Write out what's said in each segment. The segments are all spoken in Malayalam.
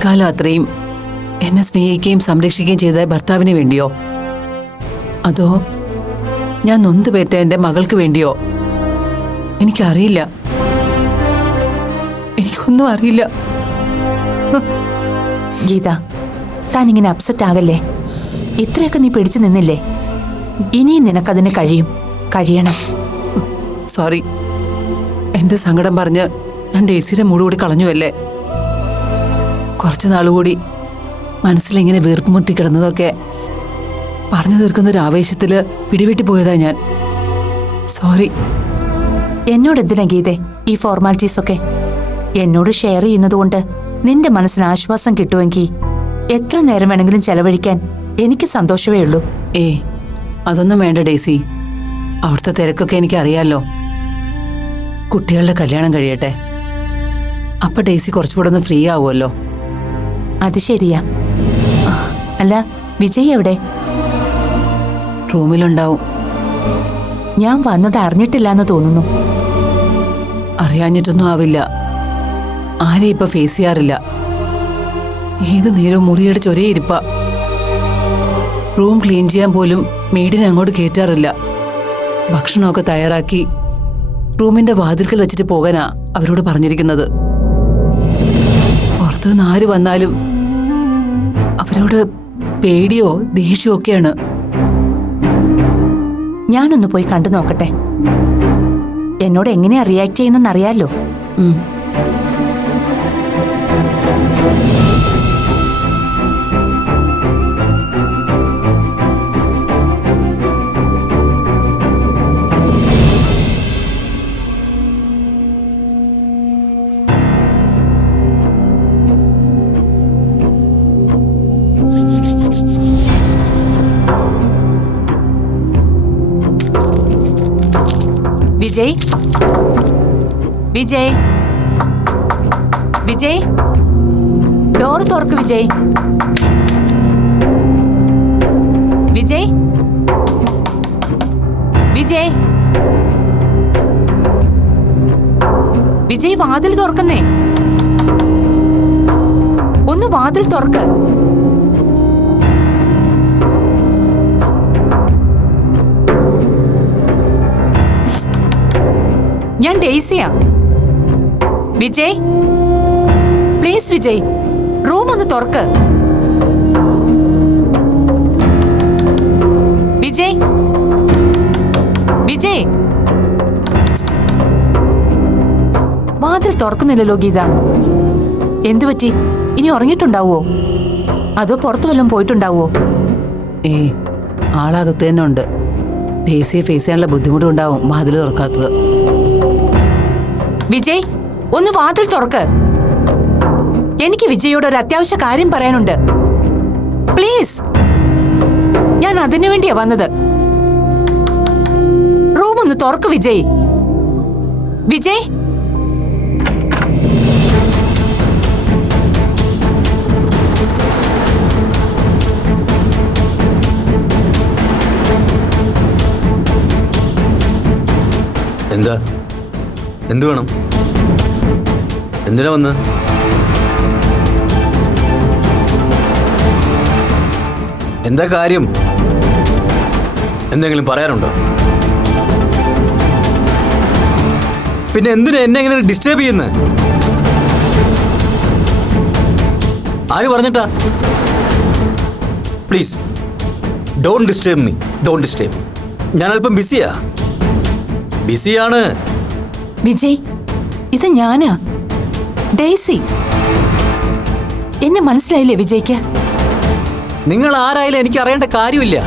ഇക്കാലം അത്രയും എന്നെ സ്നേഹിക്കുകയും സംരക്ഷിക്കുകയും ചെയ്ത ഭർത്താവിന് വേണ്ടിയോ, അതോ ഞാൻ നൊന്തുപേറ്റ എൻ്റെ മകൾക്ക് വേണ്ടിയോ? എനിക്കറിയില്ല, എനിക്കൊന്നും അറിയില്ല. ഗീത, താനിങ്ങനെ അപ്സെറ്റ് ആകല്ലേ. ഇത്രയൊക്കെ നീ പിടിച്ചു നിന്നില്ലേ? ഇനിയും നിനക്കതിന് കഴിയണം. സോറി, എന്റെ സങ്കടം പറഞ്ഞ് ഞാൻ ഡേസിയുടെ മൂട് കൂടി കളഞ്ഞുവല്ലേ. കുറച്ചു നാളുകൂടി മനസ്സിലിങ്ങനെ വീർപ്പ് മുട്ടി കിടന്നതൊക്കെ പറഞ്ഞു തീർക്കുന്ന ഒരു ആവേശത്തില് പിടിവിട്ടി പോയതാ ഞാൻ. സോറി. എന്നോട് എന്തിനാ ഗീതേ ഈ ഫോർമാലിറ്റീസ് ഒക്കെ? എന്നോട് ഷെയർ ചെയ്യുന്നത് കൊണ്ട് നിന്റെ മനസ്സിന് ആശ്വാസം കിട്ടുമെങ്കിൽ എത്ര നേരം വേണമെങ്കിലും ചെലവഴിക്കാൻ എനിക്ക് സന്തോഷമേ ഉള്ളൂ. അതൊന്നും വേണ്ട ഡേസി. അവിടുത്തെ തിരക്കൊക്കെ എനിക്കറിയാലോ. കുട്ടികളുടെ കല്യാണം കഴിയട്ടെ, അപ്പൊ ഡേസി കുറച്ചുകൂടെ ഒന്ന് ഫ്രീ ആവുമല്ലോ. അത് ശരിയാ. അല്ല, വിജയ് എവിടെ? റൂമിലുണ്ടാവും. ഞാൻ വന്നത് അറിഞ്ഞിട്ടില്ലാന്ന് തോന്നുന്നു. അറിയാഞ്ഞിട്ടൊന്നും ആവില്ല. ആരെ ഇപ്പൊ ഫേസ് ചെയ്യാറില്ല. ഏത് നേരവും മുറിയുടെ ചൊരേ ഇരിപ്പ. റൂം ക്ലീൻ ചെയ്യാൻ പോലും മെയ്ഡിനെ അങ്ങോട്ട് കയറ്റാറില്ല. ഭക്ഷണമൊക്കെ തയ്യാറാക്കി റൂമിന്റെ വാതിൽക്കൽ വെച്ചിട്ട് പോകാനാ അവരോട് പറഞ്ഞിരിക്കുന്നത്. പുറത്തുനിന്ന് ആര് വന്നാലും അവരോട് പേടിയോ ദേഷ്യമോ ഒക്കെയാണ്. ഞാനൊന്ന് പോയി കണ്ടു നോക്കട്ടെ. എന്നോട് എങ്ങനെയാ റിയാക്ട് ചെയ്യുന്നറിയാലോ. വിജയ്, വിജയ്, വിജയ്, ഡോർ തുറക്ക്. വിജയ്, വിജയ്, വിജയ്, വിജയ്, വാതിൽ തുറക്കുന്നേ. ഒന്ന് വാതിൽ തുറക്ക്. ഞാൻ ഡെയ്സിയാ. വിജയ്, പ്ലീസ് വിജയ്, റൂം ഒന്ന് തുറക്ക്. വിജയ്, വിജയ്, വാതിൽ തുറക്കുന്നില്ലല്ലോ ഗീത. എന്തു പറ്റി? ഇനി ഉറങ്ങിയിട്ടുണ്ടാവോ? അതോ പുറത്തു വല്ലതും പോയിട്ടുണ്ടാവോ? ആളകത്ത് തന്നെ ഉണ്ട്. ഡേസിയെ ഫേസ് ചെയ്യാനുള്ള ബുദ്ധിമുട്ടുണ്ടാവും വാതിൽ തുറക്കാത്തത്. വിജയ്, ഒന്ന് വാതിൽ തുറക്ക്. എനിക്ക് വിജയോട് ഒരു അത്യാവശ്യ കാര്യം പറയാനുണ്ട്. പ്ലീസ്, ഞാൻ അതിനു വേണ്ടിയാ വന്നത്. റൂം ഒന്ന് തുറക്ക് വിജയ്. വിജയ്, എന്താ? എന്തു വേണം? എന്തിനാ വന്ന്? എന്താ കാര്യം? എന്തെങ്കിലും പറയാനുണ്ടോ? പിന്നെ എന്തിനാ എന്നെ എങ്ങനെ ഡിസ്റ്റർബ് ചെയ്യുന്നത്? ആര് പറഞ്ഞിട്ടാ? Please don't disturb me. Don't disturb. ഞാൻ അല്പം ബിസിയാണ്. വിജയ്, ഇത് ഞാനാ, ഡെയ്സി. എന്നെ മനസ്സിലായില്ലേ വിജയ്ക്ക്? നിങ്ങൾ ആരായാലും എനിക്ക് അറിയേണ്ട കാര്യമില്ല.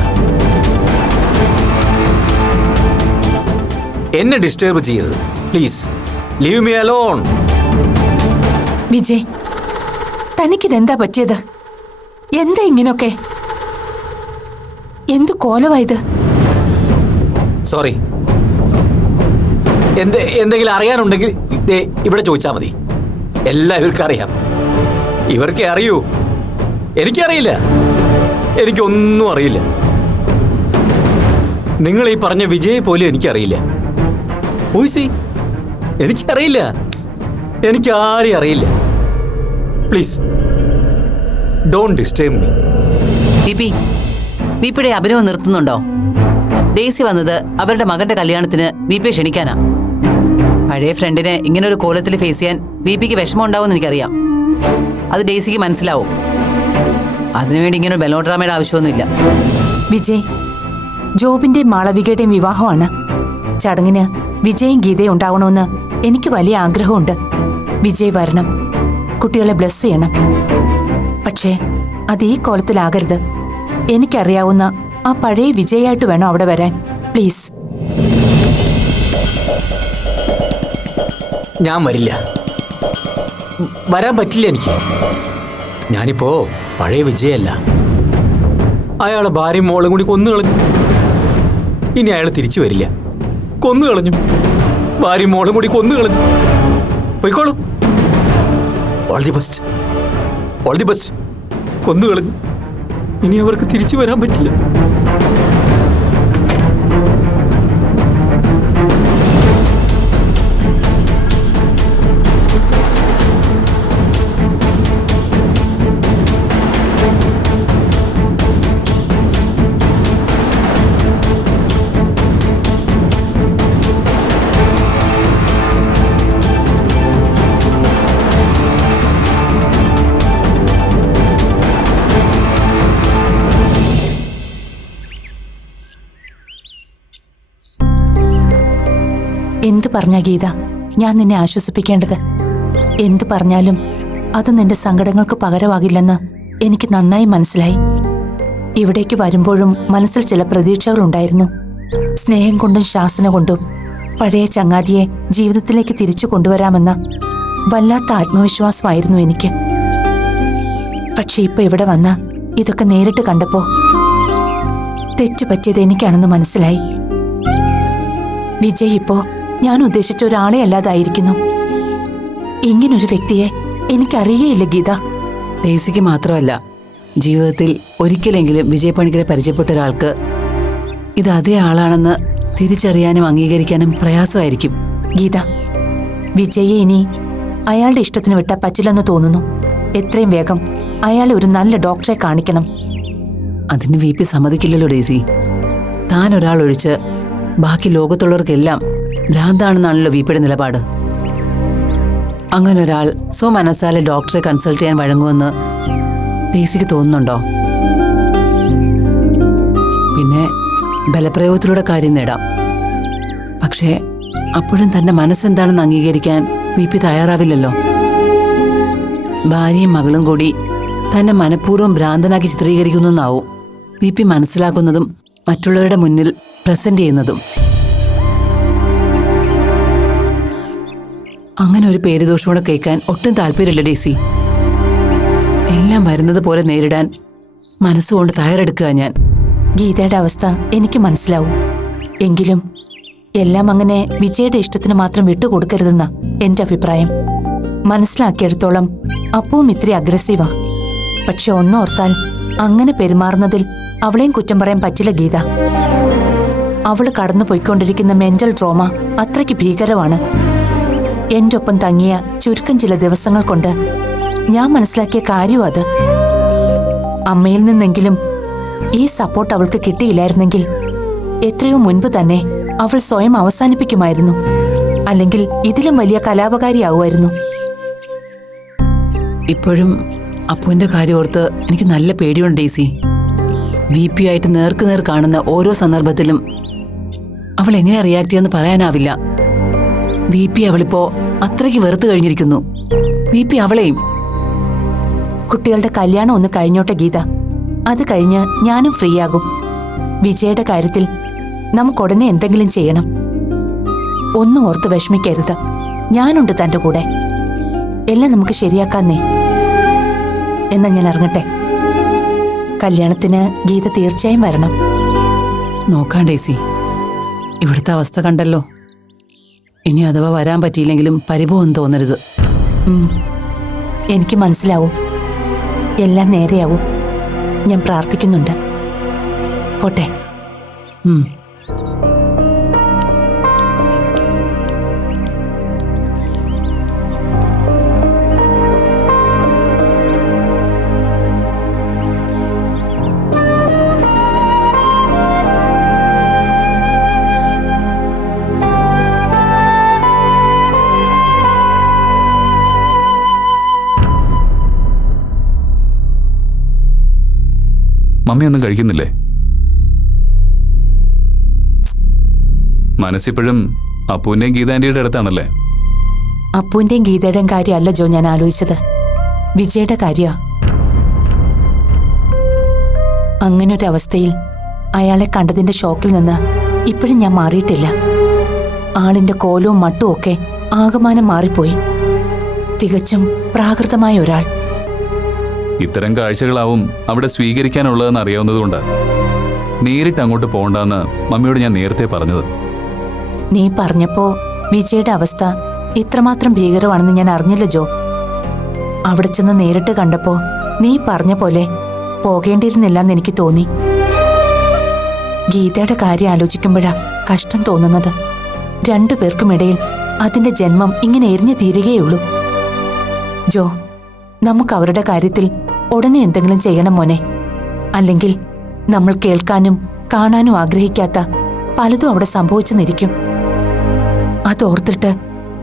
എന്നെ ഡിസ്റ്റർബ് ചെയ്യരുത് please. Leave me alone. Vijay, തനിക്കിതെന്താ പറ്റിയത്? എന്താ ഇങ്ങനൊക്കെ? എന്തു കോലമായത്? സോറി. എന്തെങ്കിലും അറിയാനുണ്ടെങ്കിൽ ഇവിടെ ചോദിച്ചാൽ മതി. എല്ലാം ഇവർക്കും അറിയാം. ഇവർക്കേ അറിയൂ. എനിക്കറിയില്ല. എനിക്കൊന്നും അറിയില്ല. നിങ്ങൾ ഈ പറഞ്ഞ വിജയ് പോലും എനിക്കറിയില്ല. എനിക്കറിയില്ല. എനിക്കാരെയും അറിയില്ല. Please don't disturb me. വിപിയുടെ അഭിനയം നിർത്തുന്നുണ്ടോ? ഡേസി വന്നത് അവരുടെ മകന്റെ കല്യാണത്തിന് വിപിയെ ക്ഷണിക്കാനാ. പഴയ ഫ്രണ്ടിനെ ഇങ്ങനെ ഒരു കോലത്തിൽ ഫേസ് ചെയ്യാൻ വിപിക്ക് വിഷമം ഉണ്ടാവുമെന്ന് എനിക്കറിയാം. അത് ഡേസിക്ക് മനസ്സിലാവും. അതിനുവേണ്ടി ഇങ്ങനെ ബെലോഡ്രാമയുടെ ആവശ്യമൊന്നുമില്ല. വിജയ്, ജോബിന്റെയും മാളവികയുടെയും വിവാഹമാണ്. ചടങ്ങിന് വിജയും ഗീതയും ഉണ്ടാവണമെന്ന് എനിക്ക് വലിയ ആഗ്രഹമുണ്ട്. വിജയ് വരണം, കുട്ടികളെ ബ്ലെസ് ചെയ്യണം. പക്ഷേ അത് ഈ കോലത്തിലാകരുത്. എനിക്കറിയാവുന്ന ആ പഴയ വിജയായിട്ട് വേണം അവിടെ വരാൻ. പ്ലീസ്. ഞാൻ വരില്ല, വരാൻ പറ്റില്ല എനിക്ക്. ഞാനിപ്പോ പഴയ വിജയല്ല. അയാളെ ഭാര്യയും മോളും കൂടി കൊന്നു കളഞ്ഞു. ഇനി അയാൾ തിരിച്ചു വരില്ല. കൊന്നു കളഞ്ഞു, ഭാര്യയും മോളും കൂടി കൊന്നു കളഞ്ഞു. പോയിക്കോളൂ. All the best, all the best. കൊന്നു കളഞ്ഞു, ഇനി അവർക്ക് തിരിച്ചു വരാൻ പറ്റില്ല. എന്തു പറഞ്ഞ ഗീത ഞാൻ നിന്നെ ആശ്വസിപ്പിക്കേണ്ടത്? എന്തു പറഞ്ഞാലും അത് നിന്റെ സങ്കടങ്ങൾക്ക് പകരമാകില്ലെന്ന് എനിക്ക് നന്നായി മനസ്സിലായി. ഇവിടേക്ക് വരുമ്പോഴും മനസ്സിൽ ചില പ്രതീക്ഷകളുണ്ടായിരുന്നു. സ്നേഹം കൊണ്ടും ശാസന കൊണ്ടും പഴയ ചങ്ങാതിയെ ജീവിതത്തിലേക്ക് തിരിച്ചു കൊണ്ടുവരാമെന്ന വല്ലാത്ത ആത്മവിശ്വാസമായിരുന്നു എനിക്ക്. പക്ഷെ ഇപ്പൊ ഇവിടെ വന്ന് ഇതൊക്കെ നേരിട്ട് കണ്ടപ്പോ തെറ്റുപറ്റിയത് എനിക്കാണെന്ന് മനസ്സിലായി. വിജയ് ഇപ്പോ ഞാൻ ഉദ്ദേശിച്ച ഒരാളെ അല്ലാതായിരിക്കുന്നു. ഇങ്ങനൊരു വ്യക്തിയെ എനിക്കറിയേയില്ല ഗീത. ഡേസിക്ക് മാത്രമല്ല, ജീവിതത്തിൽ ഒരിക്കലെങ്കിലും വിജയ് പണിക്കരെ പരിചയപ്പെട്ട ഒരാൾക്ക് ഇത് അതേ ആളാണെന്ന് തിരിച്ചറിയാനും അംഗീകരിക്കാനും പ്രയാസമായിരിക്കും. ഗീത, വിജയെ ഇനി അയാളുടെ ഇഷ്ടത്തിന് വിട്ടാൽ പറ്റില്ലെന്ന് തോന്നുന്നു. എത്രയും വേഗം അയാളെ ഒരു നല്ല ഡോക്ടറെ കാണിക്കണം. അതിന് വിപി സമ്മതിക്കില്ലല്ലോ ഡേസി. താൻ ഒരാൾ ഒഴിച്ച് ബാക്കി ലോകത്തുള്ളവർക്കെല്ലാം ഭ്രാന്താണെന്നാണല്ലോ വിപിയുടെ നിലപാട്. അങ്ങനെ ഒരാൾ സ്വമനസാലെ ഡോക്ടറെ കൺസൾട്ട് ചെയ്യാൻ വഴങ്ങുമെന്ന് ഡേസിക്ക് തോന്നുന്നുണ്ടോ? പിന്നെ ബലപ്രയോഗത്തിലൂടെ കാര്യം നേടാം. പക്ഷേ അപ്പോഴും തന്റെ മനസ്സെന്താണെന്ന് അംഗീകരിക്കാൻ വിപി തയ്യാറാവില്ലല്ലോ. ഭാര്യയും മകളും കൂടി തന്നെ മനഃപൂർവ്വം ഭ്രാന്തനാക്കി ചിത്രീകരിക്കുന്നെന്നാവും വിപി മനസ്സിലാക്കുന്നതും മറ്റുള്ളവരുടെ മുന്നിൽ പ്രസന്റ് ചെയ്യുന്നതും. അങ്ങനെ ഒരു പേരുദോഷം കൂടെ കേൾക്കാൻ ഒട്ടും താല്പര്യമില്ല ഡേസി. എല്ലാം വരുന്നത് പോലെ നേരിടാൻ മനസ്സുകൊണ്ട് തയ്യാറെടുക്കുക ഞാൻ. ഗീതയുടെ അവസ്ഥ എനിക്ക് മനസ്സിലാവും. എങ്കിലും എല്ലാം അങ്ങനെ വിജയുടെ ഇഷ്ടത്തിന് മാത്രം വിട്ടുകൊടുക്കരുതെന്ന എന്റെ അഭിപ്രായം. മനസ്സിലാക്കിയെടുത്തോളം അപ്പവും ഇത്തിരി അഗ്രസീവാ. പക്ഷെ ഒന്നോർത്താൽ അങ്ങനെ പെരുമാറുന്നതിൽ അവളെയും കുറ്റം പറയാൻ പറ്റില്ല ഗീത. അവള് കടന്നു പോയിക്കൊണ്ടിരിക്കുന്ന മെന്റൽ ട്രോമ അത്രയ്ക്ക് ഭീകരമാണ്. എന്റെ ഒപ്പം തങ്ങിയ ചുരുക്കം ചില ദിവസങ്ങൾ കൊണ്ട് ഞാൻ മനസ്സിലാക്കിയ കാര്യം അത്. അമ്മയിൽ നിന്നെങ്കിലും ഈ സപ്പോർട്ട് അവൾക്ക് കിട്ടിയില്ലായിരുന്നെങ്കിൽ എത്രയോ മുൻപ് തന്നെ അവൾ സ്വയം അവസാനിപ്പിക്കുമായിരുന്നു. അല്ലെങ്കിൽ ഇതിലും വലിയ കലാപകാരിയാവുമായിരുന്നു. ഇപ്പോഴും അപ്പുവിന്റെ കാര്യം ഓർത്ത് എനിക്ക് നല്ല പേടിയുണ്ട് ഡേസി. വിപി ആയിട്ട് നേർക്കുനേർ കാണുന്ന ഓരോ സന്ദർഭത്തിലും അവൾ എങ്ങനെ റിയാക്ട് ചെയ്യാന്ന് പറയാനാവില്ല. വിപി അവളിപ്പോ അത്രയ്ക്ക് വെറുത്തു കഴിഞ്ഞിരിക്കുന്നു. വിപി അവളെയും. കുട്ടികളുടെ കല്യാണം ഒന്ന് കഴിഞ്ഞോട്ടെ ഗീത. അത് കഴിഞ്ഞ് ഞാനും ഫ്രീ ആകും. വിജയുടെ കാര്യത്തിൽ നമുക്കുടനെ എന്തെങ്കിലും ചെയ്യണം. ഒന്നും ഓർത്ത് വിഷമിക്കരുത്. ഞാനുണ്ട് തന്റെ കൂടെ. എല്ലാം നമുക്ക് ശരിയാക്കാന്നേ. എന്നാ ഞാൻ ഇറങ്ങട്ടെ. കല്യാണത്തിന് ഗീത തീർച്ചയായും വരണം. നോക്കാം ഡേസി. ഇവിടുത്തെ അവസ്ഥ കണ്ടല്ലോ. ഇനി അഥവാ വരാൻ പറ്റിയില്ലെങ്കിലും പരിഭവം തോന്നരുത്. എനിക്ക് മനസ്സിലാവും. എല്ലാം നേരെയാവും. ഞാൻ പ്രാർത്ഥിക്കുന്നുണ്ട്. പോട്ടെ. മമ്മി ഒന്നും കഴിക്കുന്നില്ലേ? മനസ്സിപ്പോഴും അപ്പുവിന്റെയും ഗീതാന്റിയുടെ അടുത്താണല്ലേ? അപ്പുവിന്റെയും ഗീതയുടെയും കാര്യമല്ല ജോ ഞാൻ ആലോചിച്ചത്, വിജയുടെ കാര്യ. അങ്ങനൊരവസ്ഥയിൽ അയാളെ കണ്ടതിന്റെ ഷോക്കിൽ നിന്ന് ഇപ്പോഴും ഞാൻ മാറിയിട്ടില്ല. ആളിന്റെ കോലവും മട്ടും ഒക്കെ ആകമാനം മാറിപ്പോയി. തികച്ചും പ്രാകൃതമായ ഒരാൾ. ഇത്തരം കാഴ്ചകളാവും അവിടെ സ്വീകരിക്കാനുള്ളതെന്ന് അറിയാവുന്നതുകൊണ്ട് നേരിട്ട് അങ്ങോട്ട് പോകണ്ടെന്ന് മമ്മിയോട് ഞാൻ നേരത്തെ പറഞ്ഞത്. നീ പറഞ്ഞപ്പോ വിജയുടെ അവസ്ഥ ഇത്രമാത്രം ഭീകരമാണെന്ന് ഞാൻ അറിഞ്ഞില്ല ജോ. അവിടെ ചെന്ന് നേരിട്ട് കണ്ടപ്പോ നീ പറഞ്ഞ പോലെ പോകേണ്ടിയിരുന്നില്ലെന്ന് എനിക്ക് തോന്നി. ഗീതയുടെ കാര്യം ആലോചിക്കുമ്പോഴാ കഷ്ടം തോന്നുന്നത്. രണ്ടുപേർക്കുമിടയിൽ അതിന്റെ ജന്മം ഇങ്ങനെ എരിഞ്ഞു തീരുകയുള്ളൂ. ജോ, നമുക്ക് അവരുടെ കാര്യത്തിൽ ഉടനെ എന്തെങ്കിലും ചെയ്യണം മോനെ. അല്ലെങ്കിൽ നമ്മൾ കേൾക്കാനും കാണാനും ആഗ്രഹിക്കാത്ത പലതും അവിടെ സംഭവിച്ചെന്നിരിക്കും. അതോർത്തിട്ട്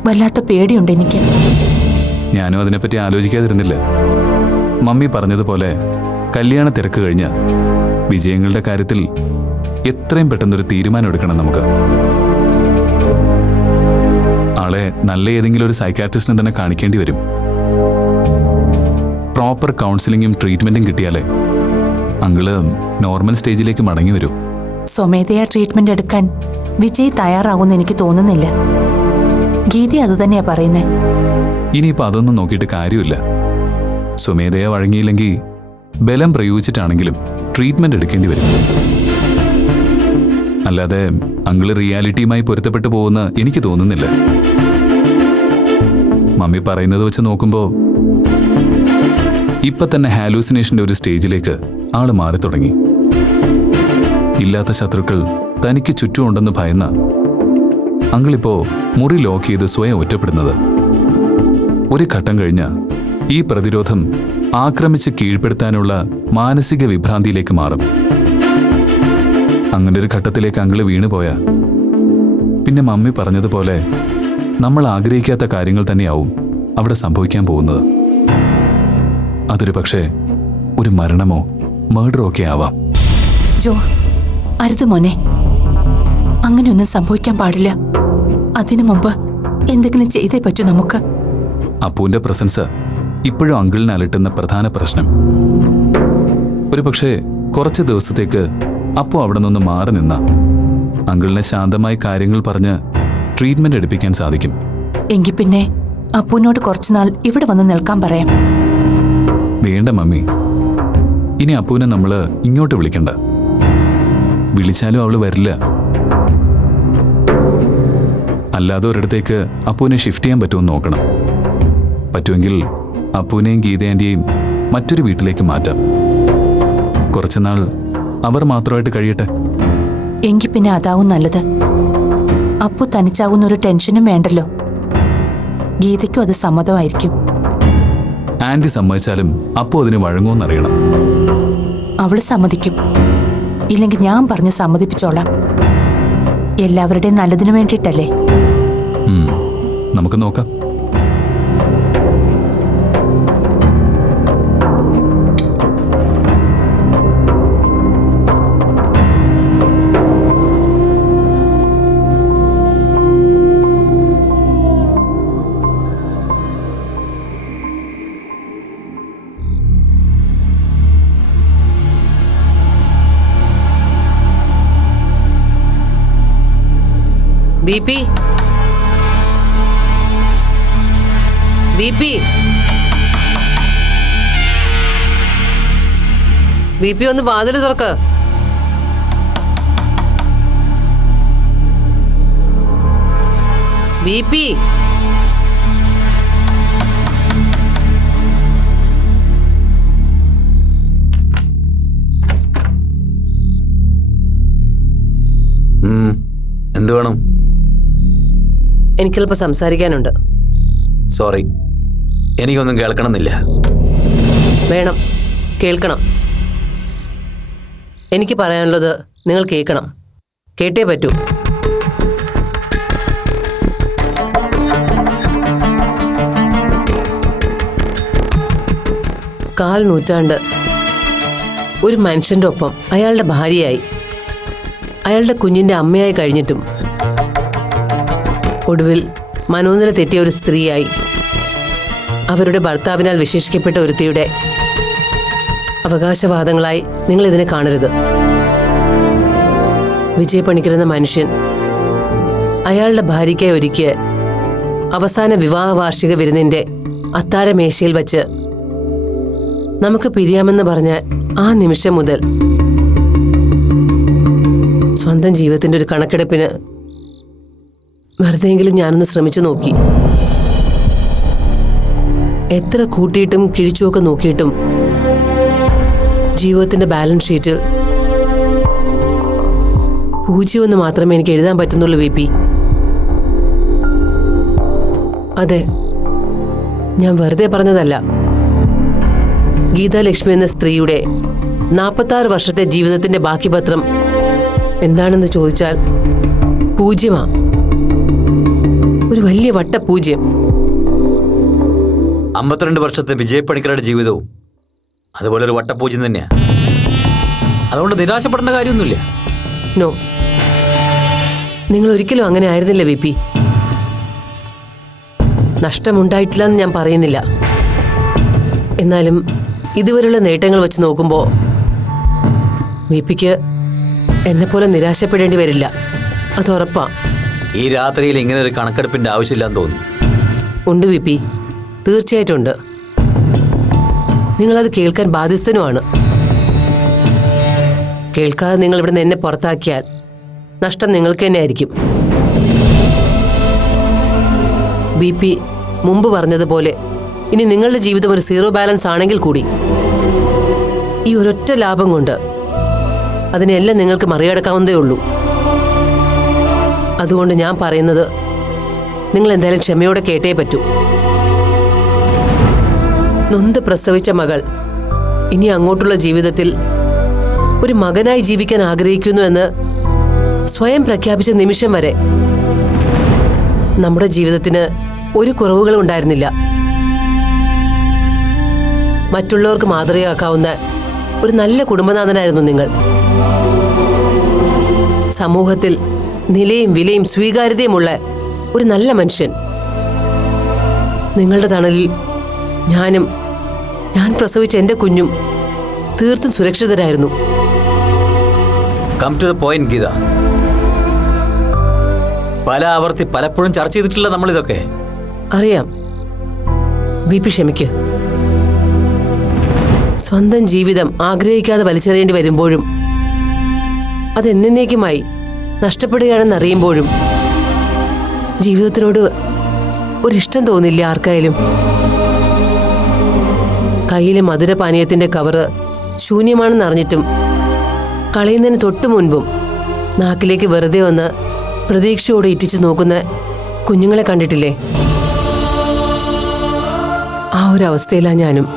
വല്ലാത്ത പേടിയുണ്ട് എനിക്ക്. ഞാനും അതിനെപ്പറ്റി ആലോചിക്കാതിരുന്നില്ല. മമ്മി പറഞ്ഞതുപോലെ കല്യാണ തിരക്ക് കഴിഞ്ഞ് വിജയങ്ങളുടെ കാര്യത്തിൽ എത്രയും പെട്ടെന്നൊരു തീരുമാനം എടുക്കണം നമുക്ക്. ആളെ നല്ല ഏതെങ്കിലും ഒരു സൈക്കാട്രിസ്റ്റിനെ തന്നെ കാണിക്കേണ്ടി വരും. പ്രോപ്പർ കൗൺസിലിങ്ങും ട്രീറ്റ്മെന്റും കിട്ടിയാലേ അങ്കിള് നോർമൽ സ്റ്റേജിലേക്ക് മടങ്ങി വരൂ. സ്വമേധയാ ട്രീറ്റ്മെന്റ് എടുക്കാൻ വിജയ് തയ്യാറാവുമെന്ന് എനിക്ക് തോന്നുന്നില്ല. ഗീത അത് തന്നെയാ പറയുന്നേ. ഇനിയിപ്പോൾ അതൊന്നും നോക്കിയിട്ട് കാര്യമില്ല. സ്വമേധയാ വഴങ്ങിയില്ലെങ്കിൽ ബലം പ്രയോഗിച്ചിട്ടാണെങ്കിലും ട്രീറ്റ്മെന്റ് എടുക്കേണ്ടി വരും. അല്ലാതെ അങ്കിള് റിയാലിറ്റിയുമായി പൊരുത്തപ്പെട്ടു പോകുന്ന എനിക്ക് തോന്നുന്നില്ല. മമ്മി പറയുന്നത് വെച്ച് നോക്കുമ്പോൾ ഇപ്പൊ തന്നെ ഹാലൂസിനേഷന്റെ ഒരു സ്റ്റേജിലേക്ക് ആള് മാറി തുടങ്ങി. ഇല്ലാത്ത ശത്രുക്കൾ തനിക്ക് ചുറ്റുമുണ്ടെന്ന് ഭയന്ന അങ്കിളിപ്പോ മുറി ലോക്ക് ചെയ്ത് സ്വയം ഒറ്റപ്പെടുന്നത്. ഒരു ഘട്ടം കഴിഞ്ഞ ഈ പ്രതിരോധം ആക്രമിച്ച് കീഴ്പ്പെടുത്താനുള്ള മാനസിക വിഭ്രാന്തിയിലേക്ക് മാറും. അങ്ങനെ ഒരു ഘട്ടത്തിലേക്ക് അങ്കിള് വീണുപോയാ പിന്നെ മമ്മി പറഞ്ഞതുപോലെ നമ്മൾ ആഗ്രഹിക്കാത്ത കാര്യങ്ങൾ തന്നെയാവും അവിടെ സംഭവിക്കാൻ പോകുന്നത്. അതൊരു പക്ഷേ ഒരു മരണമോ മർഡറോ ഒക്കെ ആവാം. ജോ, അരുത് മോനെ. അങ്ങനെയൊന്നും സംഭവിക്കാൻ പാടില്ല. അതിനു മുമ്പ് എന്തെങ്കിലും ചെയ്തേ പറ്റൂ നമുക്ക്. അപ്പുവിന്റെ പ്രസൻസ് ഇപ്പോഴും അങ്കിളിനെ അലട്ടുന്ന പ്രധാന പ്രശ്നം. ഒരു പക്ഷേ കുറച്ച് ദിവസത്തേക്ക് അപ്പു അവിടെ നിന്ന് മാറി നിന്ന അങ്കിളിനെ ശാന്തമായി കാര്യങ്ങൾ പറഞ്ഞ് ട്രീറ്റ്മെന്റ് എടുപ്പിക്കാൻ സാധിക്കും. എങ്കിൽ പിന്നെ അപ്പുവിനോട് കുറച്ചുനാൾ ഇവിടെ വന്ന് നിൽക്കാൻ പറയാം. വേണ്ട മമ്മി, ഇനി അപ്പുവിനെ നമ്മള് ഇങ്ങോട്ട് വിളിക്കണ്ട. വിളിച്ചാലും അവള് വരില്ല. അല്ലാതെ ഒരിടത്തേക്ക് അപ്പുവിനെ ഷിഫ്റ്റ് ചെയ്യാൻ പറ്റുമെന്ന് നോക്കണം. പറ്റുമെങ്കിൽ അപ്പുവിനെയും ഗീതയാൻ്റെയും മറ്റൊരു വീട്ടിലേക്ക് മാറ്റാം. കുറച്ചുനാൾ അവർ മാത്രമായിട്ട് കഴിയട്ടെ. എങ്കിൽ പിന്നെ അതാവും നല്ലത്. അപ്പു തനിച്ചാവുന്ന ഒരു ടെൻഷനും വേണ്ടല്ലോ. ഗീതയ്ക്കും അത് സമ്മതമായിരിക്കും. ആന്റി സമ്മതിച്ചാലും അപ്പു അതിന് വഴങ്ങുമെന്നറിയണം. അവള് സമ്മതിക്കും. ഇല്ലെങ്കിൽ ഞാൻ പറഞ്ഞ് സമ്മതിപ്പിച്ചോളാം. എല്ലാവരുടെയും നല്ലതിനു വേണ്ടിയിട്ടല്ലേ. നമുക്ക് നോക്കാം. ബിപി ഒന്ന് വാതിൽ തുറക്ക്. ബിപി എന്ത് വേണം? എനിക്കല്പം സംസാരിക്കാനുണ്ട്. സോറി, എനിക്കൊന്നും കേൾക്കണമെന്നില്ല. വേണം, കേൾക്കണം. എനിക്ക് പറയാനുള്ളത് നിങ്ങൾ കേൾക്കണം. കേട്ടേ പറ്റൂ. കാൽ നൂറ്റാണ്ട് ഒരു മനുഷ്യന്റെ ഒപ്പം അയാളുടെ ഭാര്യയായി, അയാളുടെ കുഞ്ഞിന്റെ അമ്മയായി കഴിഞ്ഞിട്ടും ഒടുവിൽ മനോനില തെറ്റിയ ഒരു സ്ത്രീയായി, അവരുടെ ഭർത്താവിനാൽ വിശേഷിക്കപ്പെട്ട ഒരുത്തിയുടെ അവകാശവാദങ്ങളായി നിങ്ങൾ ഇതിനെ കാണരുത്. വിജയ് പണിക്കർ എന്ന മനുഷ്യൻ അയാളുടെ ഭാര്യയ്ക്കായി ഒരുക്കിയ അവസാന വിവാഹ വാർഷിക വിരുന്നിന്റെ അത്താഴമേശയിൽ വച്ച് നമുക്ക് പിരിയാമെന്ന് പറഞ്ഞ ആ നിമിഷം മുതൽ സ്വന്തം ജീവിതത്തിന്റെ ഒരു കണക്കെടുപ്പിന് വെറുതെയെങ്കിലും ഞാനൊന്ന് ശ്രമിച്ചു നോക്കി. എത്ര കൂട്ടിയിട്ടും കിഴിച്ചുമൊക്കെ നോക്കിയിട്ടും ജീവിതത്തിന്റെ ബാലൻസ് ഷീറ്റിൽ 0 മാത്രമേ എനിക്ക് എഴുതാൻ പറ്റുന്നുള്ളൂ VP. അതെ, ഞാൻ വെറുതെ പറഞ്ഞതല്ല. ഗീതാലക്ഷ്മി എന്ന സ്ത്രീയുടെ 46 വർഷത്തെ ജീവിതത്തിന്റെ ബാക്കി പത്രം എന്താണെന്ന് ചോദിച്ചാൽ 0. ഒരു വലിയ വട്ട 0. 52 വർഷത്തെ വിജയ് പണിക്കരുടെ ജീവിതവും അതുപോലെ ഒരു വട്ടപൂജ്യം തന്നെയാ. അതുകൊണ്ട് നിരാശപ്പെടേണ്ട കാര്യമൊന്നുമില്ല. നോ, നിങ്ങൾ ഒരിക്കലും അങ്ങനെ ആയിരുന്നില്ല VP. നഷ്ടമുണ്ടായിട്ടില്ല എന്ന് ഞാൻ പറയുന്നില്ല. എന്നാലും ഇതുവരെയുള്ള നേട്ടങ്ങൾ വെച്ച് നോക്കുമ്പോൾ VPക്ക് എന്നെപ്പോലെ നിരാശപ്പെടേണ്ടി വരില്ല, അത് ഉറപ്പാ. ഈ രാത്രിയിൽ ഇങ്ങനെ ഒരു കണക്കെടുപ്പിന്റെ ആവശ്യമില്ലാന്ന് തോന്നുന്നു. ഉണ്ട് VP, തീർച്ചയായിട്ടും ഉണ്ട്. നിങ്ങളത് കേൾക്കാൻ ബാധ്യസ്ഥനുമാണ്. കേൾക്കാതെ നിങ്ങൾ ഇവിടുന്ന് എന്നെ പുറത്താക്കിയാൽ നഷ്ടം നിങ്ങൾക്ക് തന്നെ ആയിരിക്കും. BP മുമ്പ് പറഞ്ഞതുപോലെ ഇനി നിങ്ങളുടെ ജീവിതം ഒരു 0 ബാലൻസ് ആണെങ്കിൽ കൂടി ഈ ഒരൊറ്റ ലാഭം കൊണ്ട് അതിനെല്ലാം നിങ്ങൾക്ക് മറികടക്കാവുന്നതേ ഉള്ളൂ. അതുകൊണ്ട് ഞാൻ പറയുന്നത് നിങ്ങൾ എന്തായാലും ക്ഷമയോടെ കേട്ടേ പറ്റൂ. നൊന്ത് പ്രസവിച്ച മകൾ ഇനി അങ്ങോട്ടുള്ള ജീവിതത്തിൽ ഒരു മകനായി ജീവിക്കാൻ ആഗ്രഹിക്കുന്നു എന്ന് സ്വയം പ്രഖ്യാപിച്ച നിമിഷം വരെ നമ്മുടെ ജീവിതത്തിന് ഒരു കുറവുകളും ഉണ്ടായിരുന്നില്ല. മറ്റുള്ളവർക്ക് മാതൃകയാക്കാവുന്ന ഒരു നല്ല കുടുംബനാഥനായിരുന്നു നിങ്ങൾ. സമൂഹത്തിൽ നിലയും വിലയും സ്വീകാര്യതയുമുള്ള ഒരു നല്ല മനുഷ്യൻ. നിങ്ങളുടെ തണലിൽ ഞാൻ പ്രസവിച്ച എൻ്റെ കുഞ്ഞും തീർത്തും സുരക്ഷിതരായിരുന്നു. Come to the point Geetha. പല ആവർത്തി പലപ്പോഴും ചർച്ച ചെയ്തിട്ടില്ല നമ്മളിതൊക്കെ. അറിയാം BP, ക്ഷമിക്ക്. സ്വന്തം ജീവിതം ആഗ്രഹിക്കാതെ വലിച്ചെറിയേണ്ടി വരുമ്പോഴും അതെന്നേക്കുമായി നഷ്ടപ്പെടുകയാണെന്ന് അറിയുമ്പോഴും ജീവിതത്തിനോട് ഒരിഷ്ടം തോന്നില്ല ആർക്കായാലും. കയ്യിലെ മധുരപാനീയത്തിന്റെ കവറ് ശൂന്യമാണെന്ന് അറിഞ്ഞിട്ടും കളയുന്നതിന് തൊട്ടു മുൻപും നാക്കിലേക്ക് വെറുതെ വന്ന് പ്രതീക്ഷയോടെ ഇറ്റിച്ചു നോക്കുന്ന കുഞ്ഞുങ്ങളെ കണ്ടിട്ടില്ലേ? ആ ഒരു അവസ്ഥയിലാണ് ഞാനും.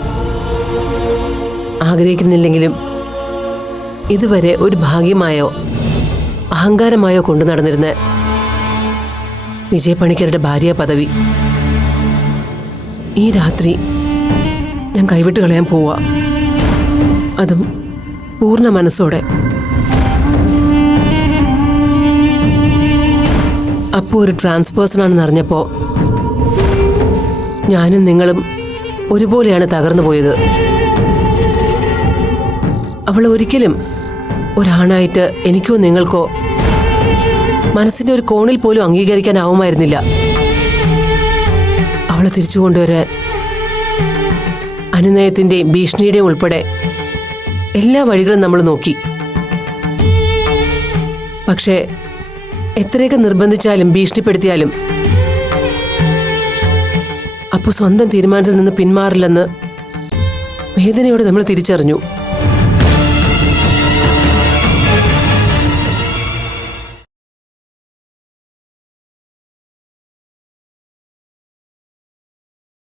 ആഗ്രഹിക്കുന്നില്ലെങ്കിലും ഇതുവരെ ഒരു ഭാഗ്യമായോ അഹങ്കാരമായോ കൊണ്ടു നടന്നിരുന്ന വിജയ് പണിക്കരുടെ ഭാര്യ പദവി ഈ രാത്രി ഞാൻ കൈവിട്ട് കളയാൻ പോവാ. അതും പൂർണ്ണ മനസ്സോടെ. അപ്പോൾ ഒരു ട്രാൻസ്പേഴ്സണാണെന്ന് അറിഞ്ഞപ്പോൾ ഞാനും നിങ്ങളും ഒരുപോലെയാണ് തകർന്നു പോയത്. അവൾ ഒരിക്കലും ഒരാണായിട്ട് എനിക്കോ നിങ്ങൾക്കോ മനസ്സിന്റെ ഒരു കോണിൽ പോലും അംഗീകരിക്കാനാവുമായിരുന്നില്ല. അവളെ തിരിച്ചു കൊണ്ടുവരാൻ അനുനയത്തിന്റെയും ഭീഷണിയുടെയും ഉൾപ്പെടെ എല്ലാ വഴികളും നമ്മൾ നോക്കി. പക്ഷേ എത്രയൊക്കെ നിർബന്ധിച്ചാലും ഭീഷണിപ്പെടുത്തിയാലും അപ്പോൾ സ്വന്തം തീരുമാനത്തിൽ നിന്ന് പിന്മാറില്ലെന്ന് വേദനയോടെ നമ്മൾ തിരിച്ചറിഞ്ഞു.